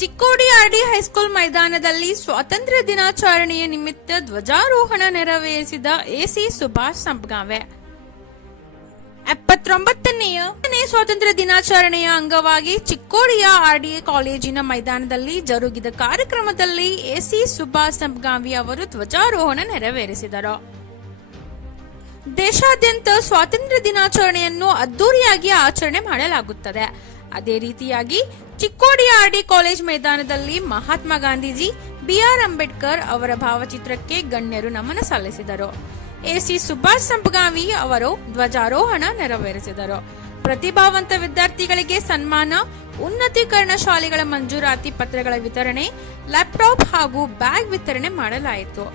Chikkodi RD high school ಮೈದಾನದಲ್ಲಿ ಸ್ವಾತಂತ್ರ್ಯ ದಿನಾಚರಣೆಯ ನಿಮಿತ್ತ ಧ್ವಜಾರೋಹಣ ನೆರವೇರಿಸಿದ ಎಸಿ ಸುಭಾಷ್ ಸಂಪಗಾವೆ. 79ನೇ ಸ್ವಾತಂತ್ರ್ಯ ದಿನಾಚರಣೆಯ ಅಂಗವಾಗಿ ಚಿಕ್ಕೋಡಿಯ ಆರ್ಡಿಎ ಕಾಲೇಜಿನ ಮೈದಾನದಲ್ಲಿ ಜರುಗಿದ ಕಾರ್ಯಕ್ರಮದಲ್ಲಿ ಎಸಿ ಸುಭಾಷ್ ಸಂಪಗಾವಿ ಅವರು ಧ್ವಜಾರೋಹಣ ನೆರವೇರಿಸಿದರು. ದೇಶಾದ್ಯಂತ ಸ್ವಾತಂತ್ರ್ಯ ದಿನಾಚರಣೆಯನ್ನು ಅದ್ದೂರಿಯಾಗಿ ಆಚರಣೆ ಮಾಡಲಾಗುತ್ತದೆ. ಅದೇ ರೀತಿಯಾಗಿ ಚಿಕ್ಕೋಡಿ ಆರ್ಡಿ ಕಾಲೇಜ್ ಮೈದಾನದಲ್ಲಿ ಮಹಾತ್ಮ ಗಾಂಧೀಜಿ, ಬಿಆರ್ ಅಂಬೇಡ್ಕರ್ ಅವರ ಭಾವಚಿತ್ರಕ್ಕೆ ಗಣ್ಯರು ನಮನ ಸಲ್ಲಿಸಿದರು. ಎಸಿ ಸುಭಾಷ್ ಸಂಪಗಾವಿ ಅವರು ಧ್ವಜಾರೋಹಣ ನೆರವೇರಿಸಿದರು. ಪ್ರತಿಭಾವಂತ ವಿದ್ಯಾರ್ಥಿಗಳಿಗೆ ಸನ್ಮಾನ, ಉನ್ನತೀಕರಣ ಶಾಲೆಗಳ ಮಂಜೂರಾತಿ ಪತ್ರಗಳ ವಿತರಣೆ, ಲ್ಯಾಪ್ಟಾಪ್ ಹಾಗೂ ಬ್ಯಾಗ್ ವಿತರಣೆ ಮಾಡಲಾಯಿತು.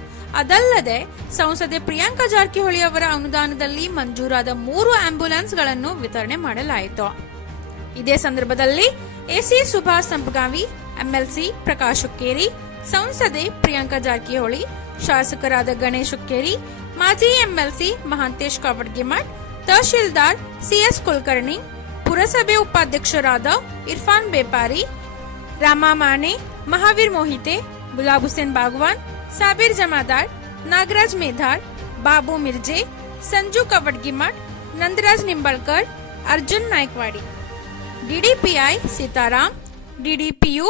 ಅದಲ್ಲದೆ ಸಂಸದೆ ಪ್ರಿಯಾಂಕಾ ಜಾರಕಿಹೊಳಿ ಅವರ ಅನುದಾನದಲ್ಲಿ ಮಂಜೂರಾದ 3 ಆಂಬ್ಯುಲೆನ್ಸ್ಗಳನ್ನು ವಿತರಣೆ ಮಾಡಲಾಯಿತು. ಇದೇ ಸಂದರ್ಭದಲ್ಲಿ ಎಸಿ ಸುಭಾಷ್ ಸಂಪಗಾವಿ, ಎಂಎಲ್ಸಿ ಪ್ರಕಾಶ್ ಹುಕ್ಕೇರಿ, ಸಂಸದೆ ಪ್ರಿಯಾಂಕಾ ಜಾರಕಿಹೊಳಿ, ಶಾಸಕರಾದ ಗಣೇಶ್ ಹುಕ್ಕೇರಿ, ಮಾಜಿ ಎಂಎಲ್ಸಿ ಮಹಾಂತೇಶ್ ಕಾವಡ್ಗಿಮಠ್, ತಹಶೀಲ್ದಾರ್ ಸಿಎಸ್ ಕುಲಕರ್ಣಿ, ಪುರಸಭೆ ಉಪಾಧ್ಯಕ್ಷರಾದ Irfan Bepari, Rama Mane, Mahavir Mohite, Gulab Hussain Bagwan, Sabir Jamadar, Nagaraj Medhar, Babu Mirje, Sanju Kavadgimath, Nandaraj Nimbalkar, Arjun Naikwadi, DDPI Sitaram, DDPU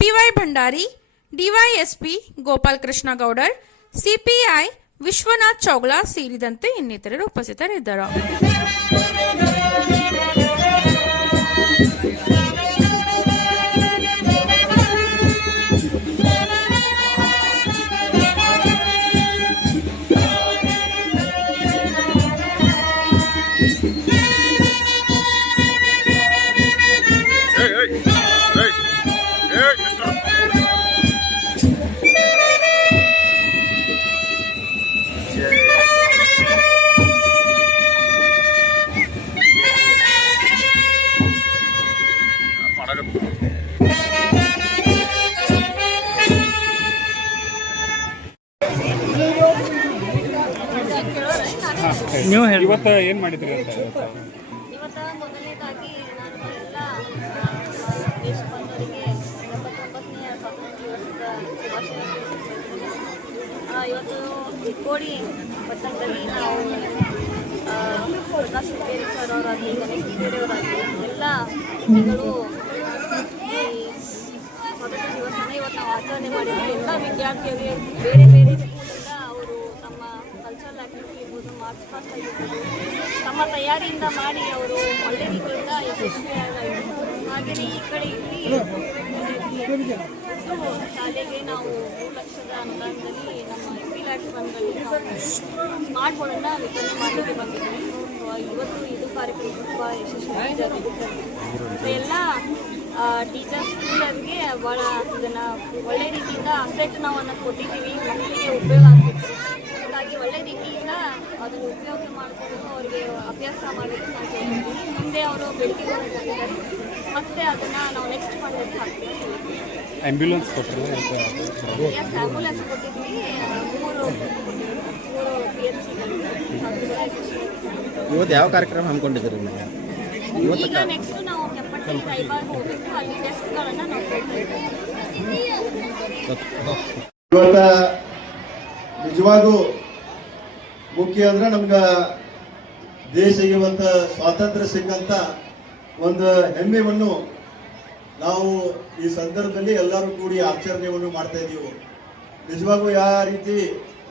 PY Bhandari, DYSP Gopal Krishna Gowder, CPI Vishwanath Chougla ಸೇರಿದಂತೆ ಇನ್ನಿತರರು ಉಪಸ್ಥಿತರಿದ್ದರು. ನೀವು ಹೇಳಿ ಇವತ್ತು ಏನು ಮಾಡಿದ್ರಿ ಅಂತ? ಇವತ್ತು ಮೊದಲನೇದಾಗಿ ನಾನು ಎಲ್ಲ ದೇಶ ಬಂದವರಿಗೆ 79ನೇ ಸ್ವಾತಂತ್ರ್ಯ ದಿವಸದ ಶುಭಾಶಯ ತಿಳಿಸುತ್ತೇನೆ. ಇವತ್ತು ಚಿಕ್ಕೋಡಿ ಪಟ್ಟಣದಲ್ಲಿ ನಾವು ಪ್ರಕಾಶ್ ಹುಕ್ಕೇರಿ ಸರ್ ಅವರಾಗಲಿ, ಗಣೇಶ್ ಹುಕ್ಕೇರಿ ಅವರಾಗಲಿ ಎಲ್ಲ ವ್ಯಕ್ತಿಗಳು ಈ ಸ್ವಾತಂತ್ರ್ಯ ದಿವಸನ ಇವತ್ತು ನಾವು ಆಚರಣೆ ಮಾಡಿದ್ವಿ. ಎಲ್ಲ ವಿದ್ಯಾರ್ಥಿಗಳಿಗೆ ಬೇರೆ ಬೇರೆ ಸ್ಕೂಲಿಂದ ಅವರು ತಮ್ಮ ಕಲ್ಚರಲ್ ಆ್ಯಕ್ಟಿವಿಟಿ ಇರ್ಬೋದು, ಮಾರ್ಚ್ ಪಾಸ್ಟ್ ಆಗಿರ್ಬೋದು, ತಮ್ಮ ತಯಾರಿಯಿಂದ ಮಾಡಿ ಅವರು ಒಳ್ಳೆ ರೀತಿಯಿಂದ ಯಶಸ್ವಿಯಾಗಿದ್ದಾರೆ. ಹಾಗೆಯೇ ಈ ಕಡೆ ಇಲ್ಲಿ ಶಾಲೆಗೆ ನಾವು 3 ಲಕ್ಷದ ಅನುದಾನದಲ್ಲಿ ನಮ್ಮ MP ಲ್ಯಾಡ್ಸ್ ಫಂಡ್ನಲ್ಲಿ ಸ್ಮಾರ್ಟ್ ಬೋರ್ಡನ್ನು ವಿತರಣೆ ಮಾಡಲಿಕ್ಕೆ ಬಂದಿದ್ದೀವಿ. ಇವತ್ತು ಇದು ಕಾರ್ಯಕ್ರಮ ತುಂಬ ಯಶಸ್ವಿಯಾಗಿದೆ. ಎಲ್ಲ ಟೀಚರ್ಸ್ ಸ್ಕೂಲರ್ಗೆ ಭಾಳ ಇದನ್ನು ಒಳ್ಳೆ ರೀತಿಯಿಂದ ಅಸೆಟ್ ನಾವು ಅನ್ನೋದು ಕೊಟ್ಟಿದ್ದೀವಿ. ಮಕ್ಕಳಿಗೆ ಉಪಯೋಗ ಆಗ್ತಿತ್ತು. ಹಾಗಾಗಿ ಒಳ್ಳೆ ರೀತಿಯಿಂದ ಅದನ್ನು ಉಪಯೋಗ ಮಾಡಿಕೊಂಡು ಅವರಿಗೆ ಅಭ್ಯಾಸ ಮಾಡಲಿಕ್ಕೆ ನಾವು ಹೇಳ್ತೀವಿ. ಮುಂದೆ ಅವರು ಬೆಳಕಿಗಳನ್ನು ಕೊಟ್ಟಿದ್ದಾರೆ, ಮತ್ತು ಅದನ್ನು ನಾವು ನೆಕ್ಸ್ಟ್ ಫಂಡ್ ಹಾಕ್ತೀವಿ. ಆಂಬ್ಯುಲೆನ್ಸ್ ಕೊಟ್ಟರು? ಎಸ್, ಆಂಬ್ಯುಲೆನ್ಸ್ ಕೊಟ್ಟಿದ್ವಿ. 3 PHCಗಳು. ಇವತ್ತು ಯಾವ ಕಾರ್ಯಕ್ರಮ ಹಮ್ಮಿಕೊಂಡಿದ್ದೀರಿ? ಈಗ ನೆಕ್ಸ್ಟ್ ನಾವು ಕೆಪ್ಪಟ್ಟಿ ಕೈಬಾರ್ ಹೋಗಬೇಕು, ಅಲ್ಲಿ ಡೆಸ್ಕ್ಗಳನ್ನು ನಾವು ಕೊಡ್ತೀವಿ. ಇವತ್ತ ನಿಜವಾಗೂ ಮುಖ್ಯ ಅಂದ್ರೆ ನಮ್ಗೆ ದೇಶಕ್ಕೆ ಇವತ್ತ ಸ್ವಾತಂತ್ರ್ಯ ಸಿಕ್ಕಂತ ಒಂದು ಹೆಮ್ಮೆಯನ್ನು ನಾವು ಈ ಸಂದರ್ಭದಲ್ಲಿ ಎಲ್ಲರೂ ಕೂಡಿ ಆಚರಣೆಯನ್ನು ಮಾಡ್ತಾ ಇದ್ದೀವಿ. ನಿಜವಾಗೂ ಯಾವ ರೀತಿ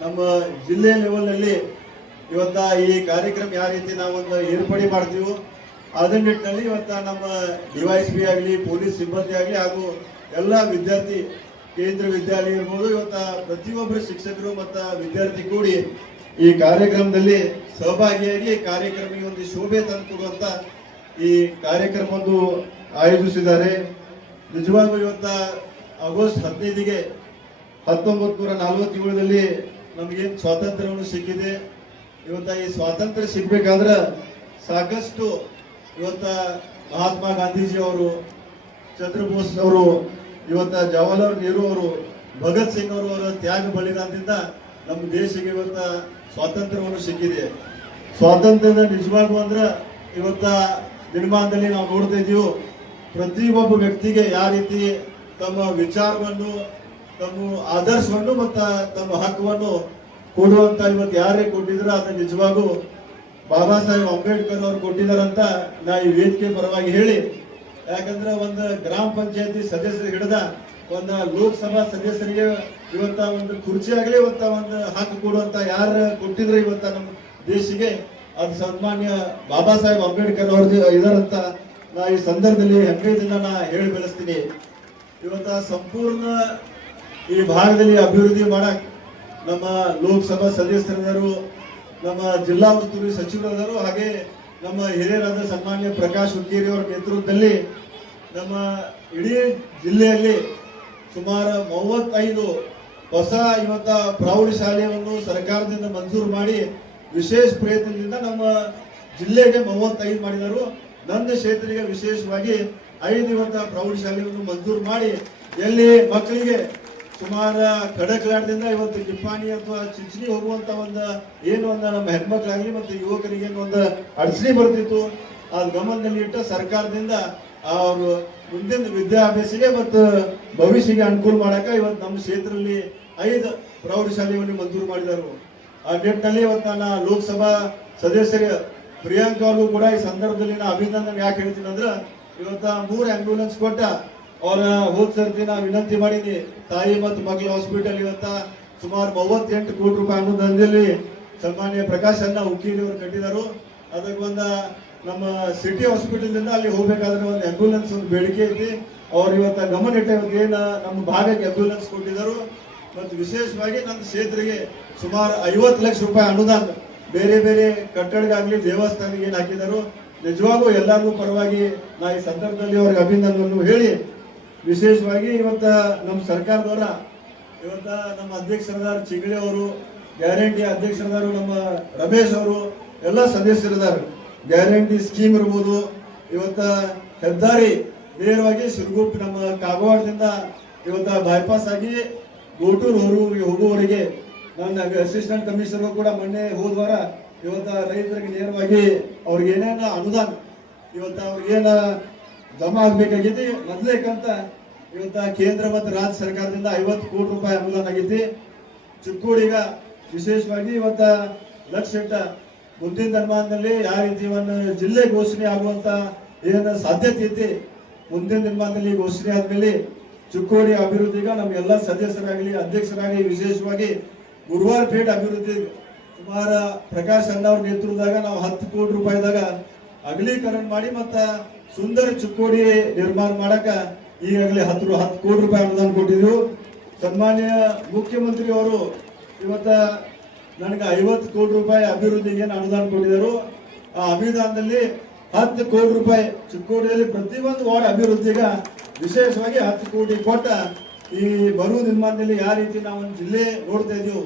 ನಮ್ಮ ಜಿಲ್ಲೆ ಲೆವೆಲ್ನಲ್ಲಿ ಇವತ್ತ ಈ ಕಾರ್ಯಕ್ರಮ ಯಾವ ರೀತಿ ನಾವೊಂದು ಏರ್ಪಡೆ ಮಾಡ್ತೀವೋ ಅದೇ ನಿಟ್ಟಿನಲ್ಲಿ ಇವತ್ತ ನಮ್ಮ DYSP ಆಗಲಿ, ಪೊಲೀಸ್ ಸಿಬ್ಬಂದಿ ಆಗಲಿ ಹಾಗೂ ಎಲ್ಲ ವಿದ್ಯಾರ್ಥಿ ಕೇಂದ್ರ ವಿದ್ಯಾಲಯ ಇರ್ಬೋದು, ಇವತ್ತ ಪ್ರತಿಯೊಬ್ಬರು ಶಿಕ್ಷಕರು ಮತ್ತು ವಿದ್ಯಾರ್ಥಿ ಕೂಡಿ ಈ ಕಾರ್ಯಕ್ರಮದಲ್ಲಿ ಸಹಭಾಗಿಯಾಗಿ ಕಾರ್ಯಕ್ರಮಕ್ಕೆ ಒಂದು ಶೋಭೆ ತಂದುಕೊಡುವಂತ ಈ ಕಾರ್ಯಕ್ರಮವನ್ನು ಆಯೋಜಿಸಿದ್ದಾರೆ. ನಿಜವಾಗೂ ಇವತ್ತ ಆಗಸ್ಟ್ 15ಗೆ 1947ರಲ್ಲಿ ನಮಗೇನು ಸ್ವಾತಂತ್ರ್ಯವನ್ನು ಸಿಕ್ಕಿದೆ. ಇವತ್ತ ಈ ಸ್ವಾತಂತ್ರ್ಯ ಸಿಗ್ಬೇಕಾದ್ರೆ ಸಾಕಷ್ಟು ಇವತ್ತ ಮಹಾತ್ಮ ಗಾಂಧೀಜಿ ಅವರು, ಚಂದ್ರಬೋಸ್ ಅವರು, ಇವತ್ತ ಜವಾಹರ್ಲಾಲ್ ನೆಹರು ಅವರು, ಭಗತ್ ಸಿಂಗ್ ಅವರ ತ್ಯಾಗ ಬಲಿದಾನದಿಂದ ನಮ್ಮ ದೇಶಕ್ಕೆ ಇವತ್ತ ಸ್ವಾತಂತ್ರ್ಯವನ್ನು ಸಿಕ್ಕಿದೆ. ಸ್ವಾತಂತ್ರ್ಯದ ನಿಜವಾಗೂ ಅಂದ್ರೆ ಇವತ್ತ ದಿನಮಾನದಲ್ಲಿ ನಾವು ನೋಡ್ತಾ ಇದ್ದೀವಿ. ಪ್ರತಿಯೊಬ್ಬ ವ್ಯಕ್ತಿಗೆ ಯಾವ ರೀತಿ ತಮ್ಮ ವಿಚಾರವನ್ನು, ತಮ್ಮ ಆದರ್ಶವನ್ನು ಮತ್ತು ತಮ್ಮ ಹಕ್ಕನ್ನು ಕೊಡುವಂತ ಇವತ್ತು ಯಾರೇ ಕೊಟ್ಟಿದ್ರು ಅದನ್ನ ನಿಜವಾಗೂ ಬಾಬಾ ಸಾಹೇಬ್ ಅಂಬೇಡ್ಕರ್ ಅವರು ಕೊಟ್ಟಿದಾರಂತ ನಾ ಈ ವೇದಿಕೆ ಪರವಾಗಿ ಹೇಳಿ, ಯಾಕಂದ್ರೆ ಒಂದು ಗ್ರಾಮ ಪಂಚಾಯತಿ ಸದಸ್ಯರು ಹಿಡಿದ ಒಂದು ಲೋಕಸಭಾ ಸದಸ್ಯರಿಗೆ ಇವತ್ತ ಒಂದು ಕುರ್ಚಿ ಆಗಲಿ ಇವತ್ತ ಒಂದು ಹಕ್ಕು ಕೊಡುವಂತ ಯಾರು ಕೊಟ್ಟಿದ್ರು ಇವತ್ತ ನಮ್ಮ ದೇಶಿಗೆ ಅದು ಸನ್ಮಾನ್ಯ ಬಾಬಾ ಸಾಹೇಬ್ ಅಂಬೇಡ್ಕರ್ ಅವ್ರದ್ದು ಇದಾರಂತ ನಾ ಈ ಸಂದರ್ಭದಲ್ಲಿ ಹೆಮ್ಮೆಯಿಂದ ನಾ ಹೇಳಿ ಬೆಳೆಸ್ತೀನಿ. ಇವತ್ತ ಸಂಪೂರ್ಣ ಈ ಭಾಗದಲ್ಲಿ ಅಭಿವೃದ್ಧಿ ಮಾಡಕ್ ನಮ್ಮ ಲೋಕಸಭಾ ಸದಸ್ಯರಿದ್ದರು, ನಮ್ಮ ಜಿಲ್ಲಾ ಉಸ್ತುವಾರಿ ಸಚಿವರಾದರು, ಹಾಗೆ ನಮ್ಮ ಹಿರಿಯರಾದ ಸನ್ಮಾನ್ಯ ಪ್ರಕಾಶ್ ಹುಕ್ಕೇರಿ ಅವರ ನೇತೃತ್ವದಲ್ಲಿ ನಮ್ಮ ಇಡೀ ಜಿಲ್ಲೆಯಲ್ಲಿ ಸುಮಾರು 35 ಹೊಸ ಇವತ್ತ ಪ್ರೌಢಶಾಲೆಯನ್ನು ಸರ್ಕಾರದಿಂದ ಮಂಜೂರು ಮಾಡಿ ವಿಶೇಷ ಪ್ರಯತ್ನದಿಂದ ನಮ್ಮ ಜಿಲ್ಲೆಗೆ 35 ಮಾಡಿದರು. ನನ್ನ ಕ್ಷೇತ್ರಕ್ಕೆ ವಿಶೇಷವಾಗಿ 5 ಇವತ್ತ ಪ್ರೌಢಶಾಲೆಯನ್ನು ಮಂಜೂರು ಮಾಡಿ ಎಲ್ಲಿ ಮಕ್ಕಳಿಗೆ ಸುಮಾರು ಕಡಕಲಾಟದಿಂದ ಇವತ್ತು ಕಿಪ್ಪಾಣಿ ಅಥವಾ ಚಿಂಚಣಿ ಹೋಗುವಂತ ಒಂದು ಏನು ಒಂದು ನಮ್ಮ ಹೆಣ್ಮಕ್ಳಾಗ್ಲಿ ಮತ್ತು ಯುವಕರಿಗೆ ಒಂದು ಅಡಚಣೆ ಬರ್ತಿತ್ತು, ಅದು ಗಮನದಲ್ಲಿ ಇಟ್ಟು ಸರ್ಕಾರದಿಂದ ಅವರು ಮುಂದಿನ ವಿದ್ಯಾಭ್ಯಾಸಕ್ಕೆ ಮತ್ತು ಭವಿಷ್ಯಕ್ಕೆ ಅನುಕೂಲ ಮಾಡಕ ಇವತ್ತು ನಮ್ಮ ಕ್ಷೇತ್ರದಲ್ಲಿ 5 ಪ್ರೌಢಶಾಲೆಯನ್ನು ಮಂಜೂರು ಮಾಡಿದರು. ಆ ನಿಟ್ಟಿನಲ್ಲಿ ಇವತ್ತು ನಾನು ಲೋಕಸಭಾ ಸದಸ್ಯರ ಪ್ರಿಯಾಂಕಾ ಅವ್ರಿಗೂ ಕೂಡ ಈ ಸಂದರ್ಭದಲ್ಲಿ ನಾ ಅಭಿನಂದನೆ ಯಾಕೆ ಹೇಳ್ತೀನಿ ಅಂದ್ರೆ, ಇವತ್ತ 3 ಆಂಬ್ಯುಲೆನ್ಸ್ ಕೊಟ್ಟ ಅವರ ಹೋದ್ ಸರ್ತಿ ನಾ ವಿನಂತಿ ಮಾಡೀನಿ. ತಾಯಿ ಮತ್ತು ಮಕ್ಕಳ ಹಾಸ್ಪಿಟಲ್ ಇವತ್ತ ಸುಮಾರು 38 ಕೋಟಿ ರೂಪಾಯಿ ಅನುದಾನದಲ್ಲಿ ಸನ್ಮಾನ್ಯ ಪ್ರಕಾಶ್ ಅಣ್ಣ ಹುಕ್ಕೇರಿ ಅವರು ಕಟ್ಟಿದರು. ಅದಕ್ಕೆ ಒಂದು ನಮ್ಮ ಸಿಟಿ ಹಾಸ್ಪಿಟಲ್ ದಿಂದ ಅಲ್ಲಿ ಹೋಗ್ಬೇಕಾದ್ರೆ ಒಂದು ಆಂಬ್ಯುಲೆನ್ಸ್ ಒಂದು ಬೇಡಿಕೆ ಐತಿ. ಅವ್ರು ಇವತ್ತ ಗಮನ ಇಟ್ಟ ಏನ ನಮ್ಮ ಭಾಗಕ್ಕೆ ಆಂಬ್ಯುಲೆನ್ಸ್ ಕೊಟ್ಟಿದ್ದಾರೆ. ಮತ್ತು ವಿಶೇಷವಾಗಿ ನನ್ನ ಕ್ಷೇತ್ರಕ್ಕೆ ಸುಮಾರು 50 ಲಕ್ಷ ರೂಪಾಯಿ ಅನುದಾನ ಬೇರೆ ಬೇರೆ ಕಟ್ಟಡಗಾಗ್ಲಿ ದೇವಸ್ಥಾನಕ್ಕೆ ಏನ್ ಹಾಕಿದರು. ನಿಜವಾಗೂ ಎಲ್ಲರಿಗೂ ಪರವಾಗಿ ನಾ ಈ ಸಂದರ್ಭದಲ್ಲಿ ಅವ್ರಿಗೆ ಅಭಿನಂದನೆಯನ್ನು ಹೇಳಿ, ವಿಶೇಷವಾಗಿ ಇವತ್ತ ನಮ್ಮ ಸರ್ಕಾರದವರ ಇವತ್ತ ನಮ್ಮ ಅಧ್ಯಕ್ಷರಾದ ಚಿಗಳಿ ಅವರು, ಗ್ಯಾರಂಟಿ ಅಧ್ಯಕ್ಷರಾದರು ನಮ್ಮ ರಮೇಶ್ ಅವರು, ಎಲ್ಲ ಸದಸ್ಯರಿದ್ದಾರೆ. ಗ್ಯಾರಂಟಿ ಸ್ಕೀಮ್ ಇರ್ಬೋದು, ಇವತ್ತ ಹೆದ್ದಾರಿ ನೇರವಾಗಿ ಸಿರುಗುಪ್ಪಿ ನಮ್ಮ ಕಾಗವಾಡದಿಂದ ಇವತ್ತ ಬೈಪಾಸ್ ಆಗಿ ಗೋಟೂರು ಹೋಗುವವರೆಗೆ ನನ್ನ ಅಸಿಸ್ಟೆಂಟ್ ಕಮಿಷನರ್ ಕೂಡ ಮೊನ್ನೆ ಹೋದ್ವಾರ ಇವತ್ತ ರೈತರಿಗೆ ನೇರವಾಗಿ ಅವ್ರಿಗೆ ಏನೇನ ಅನುದಾನ ಇವತ್ತ ಅವ್ರಿಗೇನ ಜಮಾ ಆಗ್ಬೇಕಾಗೈತಿ ಮೊದ್ಲೇಕಂತ ಇವತ್ತ ಕೇಂದ್ರ ಮತ್ತು ರಾಜ್ಯ ಸರ್ಕಾರದಿಂದ 50 ಕೋಟಿ ರೂಪಾಯಿ ಅನುದಾನ ಆಗೈತಿ. ಚಿಕ್ಕೋಡಿಗ ವಿಶೇಷವಾಗಿ ಇವತ್ತ ಲಕ್ಷ ಇಟ್ಟ ಮುಂದಿನ ದಿನಮಾನದಲ್ಲಿ ಯಾವ ರೀತಿ ಒಂದು ಜಿಲ್ಲೆ ಘೋಷಣೆ ಆಗುವಂತ ಏನ ಸಾಧ್ಯತೆ ಐತಿ, ಮುಂದಿನ ದಿನಮಾನದಲ್ಲಿ ಘೋಷಣೆ ಆದ್ಮೇಲೆ ಚಿಕ್ಕೋಡಿ ಅಭಿವೃದ್ಧಿಗ ನಮ್ಮ ಎಲ್ಲ ಸದಸ್ಯರಾಗಲಿ ಅಧ್ಯಕ್ಷರಾಗಲಿ ವಿಶೇಷವಾಗಿ ಗುರುವಾರ ಪೇಟ್ ಅಭಿವೃದ್ಧಿ ಸುಮಾರು ಪ್ರಕಾಶ್ ಅಣ್ಣ ಅವ್ರ ನೇತೃತ್ವದಾಗ ನಾವು 10 ಕೋಟಿ ರೂಪಾಯಿದಾಗ ಅಗಲೀಕರಣ ಮಾಡಿ ಮತ್ತ ಸುಂದರ ಚಿಕ್ಕೋಡಿ ನಿರ್ಮಾಣ ಮಾಡಕ ಈಗಾಗಲೇ 10 ಕೋಟಿ ರೂಪಾಯಿ ಅನುದಾನ ಕೊಟ್ಟಿದ್ರು. ಸನ್ಮಾನ್ಯ ಮುಖ್ಯಮಂತ್ರಿ ಅವರು ಇವತ್ತ ನನಗೆ 50 ಕೋಟಿ ರೂಪಾಯಿ ಅಭಿವೃದ್ಧಿಗೆ ಏನು ಅನುದಾನ ಕೊಟ್ಟಿದ್ದರು. ಆ ಅನುದಾನದಲ್ಲಿ 10 ಕೋಟಿ ರೂಪಾಯಿ ಚಿಕ್ಕೋಡಿಯಲ್ಲಿ ಪ್ರತಿಯೊಂದು ವಾರ್ಡ್ ಅಭಿವೃದ್ಧಿಗ ವಿಶೇಷವಾಗಿ 10 ಕೋಟಿ ಕೊಟ್ಟ ಈ ಬರುವ ನಿರ್ಮಾಣದಲ್ಲಿ ಯಾವ ರೀತಿ ನಾವು ಒಂದು ಜಿಲ್ಲೆ ನೋಡ್ತಾ ಇದೀವಿ.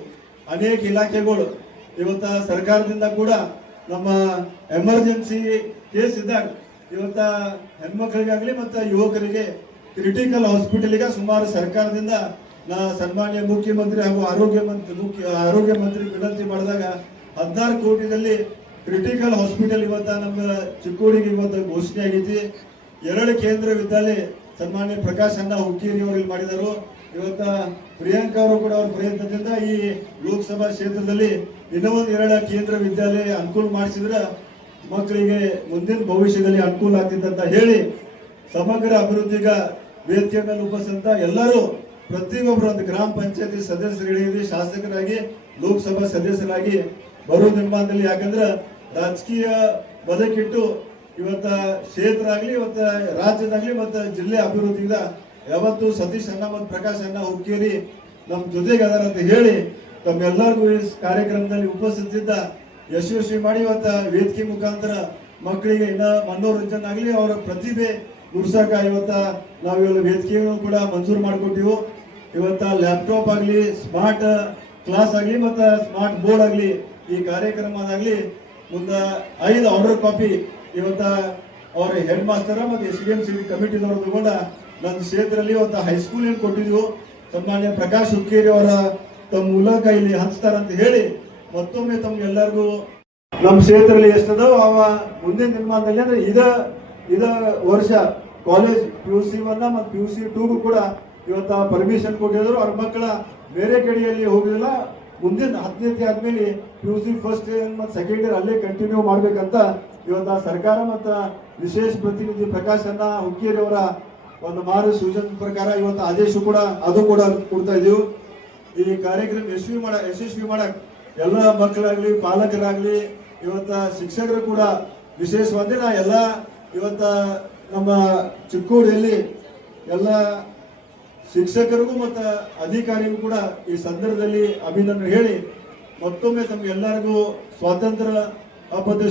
ಅನೇಕ ಇಲಾಖೆಗಳು ಇವತ್ತ ಸರ್ಕಾರದಿಂದ ಕೂಡ ನಮ್ಮ ಎಮರ್ಜೆನ್ಸಿ ಕೇಸ್ ಇದ್ದಾಗ ಇವತ್ತ ಹೆಣ್ಮಕ್ಳಿಗಾಗ್ಲಿ ಮತ್ತು ಯುವಕರಿಗೆ ಕ್ರಿಟಿಕಲ್ ಹಾಸ್ಪಿಟಲ್ಗೆ ಸುಮಾರು ಸರ್ಕಾರದಿಂದ ನಾ ಸನ್ಮಾನ್ಯ ಮುಖ್ಯಮಂತ್ರಿ ಹಾಗೂ ಆರೋಗ್ಯ ಮಂತ್ರಿ ವಿನಂತಿ ಮಾಡಿದಾಗ 16 ಕೋಟಿದಲ್ಲಿ ಕ್ರಿಟಿಕಲ್ ಹಾಸ್ಪಿಟಲ್ ಇವತ್ತ ನಮ್ಮ ಚಿಕ್ಕೋಡಿಗೆ ಇವತ್ತು ಘೋಷಣೆ ಆಗೈತಿ. 2 ಕೇಂದ್ರ ವಿದ್ಯಾಲಯ ಸನ್ಮಾನ್ಯ ಪ್ರಕಾಶ್ ಅಣ್ಣ ಹುಕ್ಕೇರಿ ಅವರು ಇಲ್ಲಿ ಮಾಡಿದರು. ಇವತ್ತ ಪ್ರಿಯಾಂಕಾ ಅವರು ಕೂಡ ಅವ್ರ ಪ್ರಯತ್ನದಿಂದ ಈ ಲೋಕಸಭಾ ಕ್ಷೇತ್ರದಲ್ಲಿ ಇನ್ನೊಂದು 2 ಕೇಂದ್ರ ವಿದ್ಯಾಲಯ ಅನುಕೂಲ ಮಾಡಿಸಿದ್ರೆ ಮಕ್ಕಳಿಗೆ ಮುಂದಿನ ಭವಿಷ್ಯದಲ್ಲಿ ಅನುಕೂಲ ಆಗ್ತಿದೆ ಅಂತ ಹೇಳಿ, ಸಮಗ್ರ ಅಭಿವೃದ್ಧಿಗ ವೇದಿಕೆ ಮೇಲೆ ಉಪಸ್ಥಿತ ಎಲ್ಲರೂ ಪ್ರತಿಯೊಬ್ಬರು ಒಂದು ಗ್ರಾಮ ಪಂಚಾಯತಿ ಸದಸ್ಯರಿಗೆ ಶಾಸಕರಾಗಿ ಲೋಕಸಭಾ ಸದಸ್ಯರಾಗಿ ಬರುವ ನಿರ್ಮಾಣದಲ್ಲಿ, ಯಾಕಂದ್ರೆ ರಾಜಕೀಯ ಬದುಕಿಟ್ಟು ಇವತ್ತ ಕ್ಷೇತ್ರ ಆಗ್ಲಿ ಇವತ್ತ ರಾಜ್ಯದಾಗ್ಲಿ ಮತ್ತು ಜಿಲ್ಲೆ ಅಭಿವೃದ್ಧಿಗ ಯಾವತ್ತು ಸತೀಶ್ ಅಣ್ಣ ಮತ್ತು ಪ್ರಕಾಶ್ ಅಣ್ಣ ಹುಕ್ಕೇರಿ ನಮ್ಮ ಜೊತೆಗೆ ಅದಾರ ಅಂತ ಹೇಳಿ ತಮ್ಮೆಲ್ಲರಿಗೂ ಈ ಕಾರ್ಯಕ್ರಮದಲ್ಲಿ ಉಪಸ್ಥಿತಿದ್ದ ಯಶಸ್ವಿ ಮಾಡಿ ಇವತ್ತ ವೇದಿಕೆ ಮುಖಾಂತರ ಮಕ್ಕಳಿಗೆ ಇನ್ನ ಮನೋರಂಜನೆ ಆಗ್ಲಿ ಅವರ ಪ್ರತಿಭೆ ಗುರ್ಸಕ ಇವತ್ತ ನಾವು ಇವಾಗ ವೇದಿಕೆಯನ್ನು ಕೂಡ ಮಂಜೂರು ಮಾಡಿಕೊಟ್ಟಿವು. ಇವತ್ತ ಲ್ಯಾಪ್ಟಾಪ್ ಆಗ್ಲಿ, ಸ್ಮಾರ್ಟ್ ಕ್ಲಾಸ್ ಆಗ್ಲಿ ಮತ್ತು ಸ್ಮಾರ್ಟ್ ಬೋರ್ಡ್ ಆಗ್ಲಿ, ಈ ಕಾರ್ಯಕ್ರಮದಾಗ್ಲಿ ಮುಂದೆ 5 ಆರ್ಡರ್ ಕಾಪಿ ಇವತ್ತ ಅವ್ರ ಹೆಡ್ ಮಾಸ್ಟರ್ ಮತ್ತು SDMC ಕಮಿಟಿದವರು ತಗೊಂಡ ನನ್ನ ಕ್ಷೇತ್ರದಲ್ಲಿ ಇವತ್ತು ಹೈಸ್ಕೂಲ್ ಏನು ಕೊಟ್ಟಿದ್ವು ಸನ್ಮಾನ್ಯ ಪ್ರಕಾಶ್ ಹುಕ್ಕೇರಿ ಅವರ ತಮ್ಮ ಮೂಲಕ ಇಲ್ಲಿ ಹಂಚ್ತಾರಂತ ಹೇಳಿ ಮತ್ತೊಮ್ಮೆ ತಮ್ಗೆಲ್ಲರಿಗೂ ನಮ್ಮ ಕ್ಷೇತ್ರದಲ್ಲಿ ಎಷ್ಟದಾವ ಅವ ಮುಂದಿನ ನಿರ್ಮಾಣದಲ್ಲಿ ಅಂದ್ರೆ ಇದ ವರ್ಷ ಕಾಲೇಜ್ PUC 1 ಮತ್ತು PUC 2 ಕೂಡ ಇವತ್ತ ಪರ್ಮಿಷನ್ ಕೊಟ್ಟಿದ್ರು. ಅವ್ರ ಮಕ್ಕಳ ಬೇರೆ ಕಡೆಯಲ್ಲಿ ಹೋಗಿಲ್ಲ, ಮುಂದಿನ 10ನೇ ಆದ್ಮೇಲೆ PUC ಫಸ್ಟ್ ಮತ್ತು ಸೆಕೆಂಡ್ ಇಯರ್ ಅಲ್ಲೇ ಕಂಟಿನ್ಯೂ ಮಾಡ್ಬೇಕಂತ ಇವತ್ತ ಸರ್ಕಾರ ಮತ್ತು ವಿಶೇಷ ಪ್ರತಿನಿಧಿ ಪ್ರಕಾಶ್ ಅಣ್ಣ ಹುಕ್ಕೇರಿ ಅವರ ಒಂದು ಸೂಚನೆ ಪ್ರಕಾರ ಇವತ್ತು ಆದೇಶ ಕೂಡ ಕೊಡ್ತಾ ಇದೀವಿ. ಈ ಕಾರ್ಯಕ್ರಮ ಯಶಸ್ವಿ ಮಾಡಕ್ ಎಲ್ಲ ಮಕ್ಕಳಾಗ್ಲಿ ಪಾಲಕರಾಗ್ಲಿ ಇವತ್ತ ಶಿಕ್ಷಕರು ಕೂಡ ವಿಶೇಷವಾಗಿ ನಾ ಎಲ್ಲ ಇವತ್ತ ನಮ್ಮ ಚಿಕ್ಕೋಡಿಯಲ್ಲಿ ಎಲ್ಲ ಶಿಕ್ಷಕರಿಗೂ ಮತ್ತು ಅಧಿಕಾರಿಗೂ ಕೂಡ ಈ ಸಂದರ್ಭದಲ್ಲಿ ಅಭಿನಂದನೆ ಹೇಳಿ ಮತ್ತೊಮ್ಮೆ ತಮ್ಗೆಲ್ಲರಿಗೂ ಸ್ವಾತಂತ್ರ್ಯ ಹಬ್ಬದ